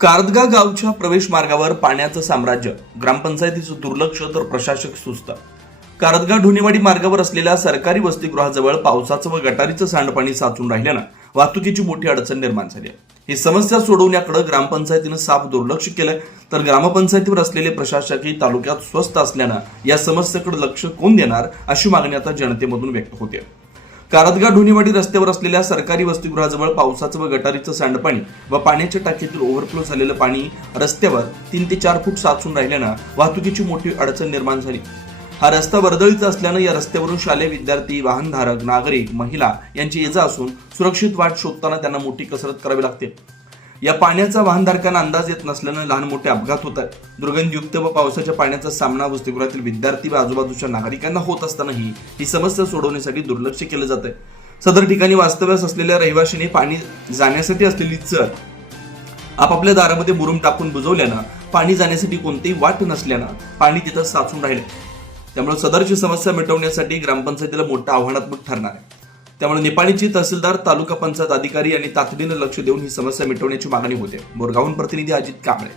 कारदगा गावच्या प्रवेश मार्गावर पाण्याचं साम्राज्य, ग्रामपंचायतीचं दुर्लक्ष तर प्रशासक सुस्त. कारदगा ढोणेवाडी मार्गावर असलेल्या सरकारी वसतिगृहाजवळ पावसाचं व गटारीचं सांडपाणी साचून राहिल्यानं वाहतुकीची मोठी अडचण निर्माण झाली आहे. ही समस्या सोडवण्याकडे ग्रामपंचायतीनं साफ दुर्लक्ष केलंय, तर ग्रामपंचायतीवर असलेले प्रशासकही तालुक्यात स्वस्त असल्यानं या समस्येकडे लक्ष कोण देणार अशी मागणी आता जनतेमधून व्यक्त होते. कारदगा ढोणेवाडी रस्त्यावर असलेल्या सरकारी वसतिगृहाजवळ पावसाचं व गटारीचं सांडपाणी व पाण्याच्या टाकीतील ओव्हरफ्लो झालेलं पाणी रस्त्यावर 3 ते 4 फूट साचून राहिल्यानं वाहतुकीची मोठी अडचण निर्माण झाली. हा रस्ता वर्दळीचा असल्यानं या रस्त्यावरून शालेय विद्यार्थी, वाहनधारक, नागरिक, महिला यांची ये-जा असून सुरक्षित वाट शोधताना त्यांना मोठी कसरत करावी लागते. या पाण्याचा वाहनधारकांना अंदाज येत नसल्यानं लहान मोठे अपघात होत आहेत. दुर्गंधयुक्त व पावसाच्या पाण्याचा सामना वसतिगृहातील विद्यार्थी व आजूबाजूच्या नागरिकांना होत असतानाही ही समस्या सोडवण्यासाठी दुर्लक्ष केलं जात आहे. सदर ठिकाणी वास्तव्यास असलेल्या रहिवाशांनी पाणी जाण्यासाठी असलेली चर आपापल्या दारामध्ये मुरुम टाकून बुजवल्यानं पाणी जाण्यासाठी कोणतीही वाट नसल्यानं पाणी तिथं साचून राहिले. त्यामुळे सदरची समस्या मिटवण्यासाठी ग्रामपंचायतीला मोठं आव्हानात्मक ठरणार आहे. त्यामुळे निपाणीची तहसीलदार, तालुका पंचायत अधिकारी यांनी तातडीनं लक्ष देऊन ही समस्या मिटवण्याची मागणी होते. बोरगावहून प्रतिनिधी अजित कांबळे.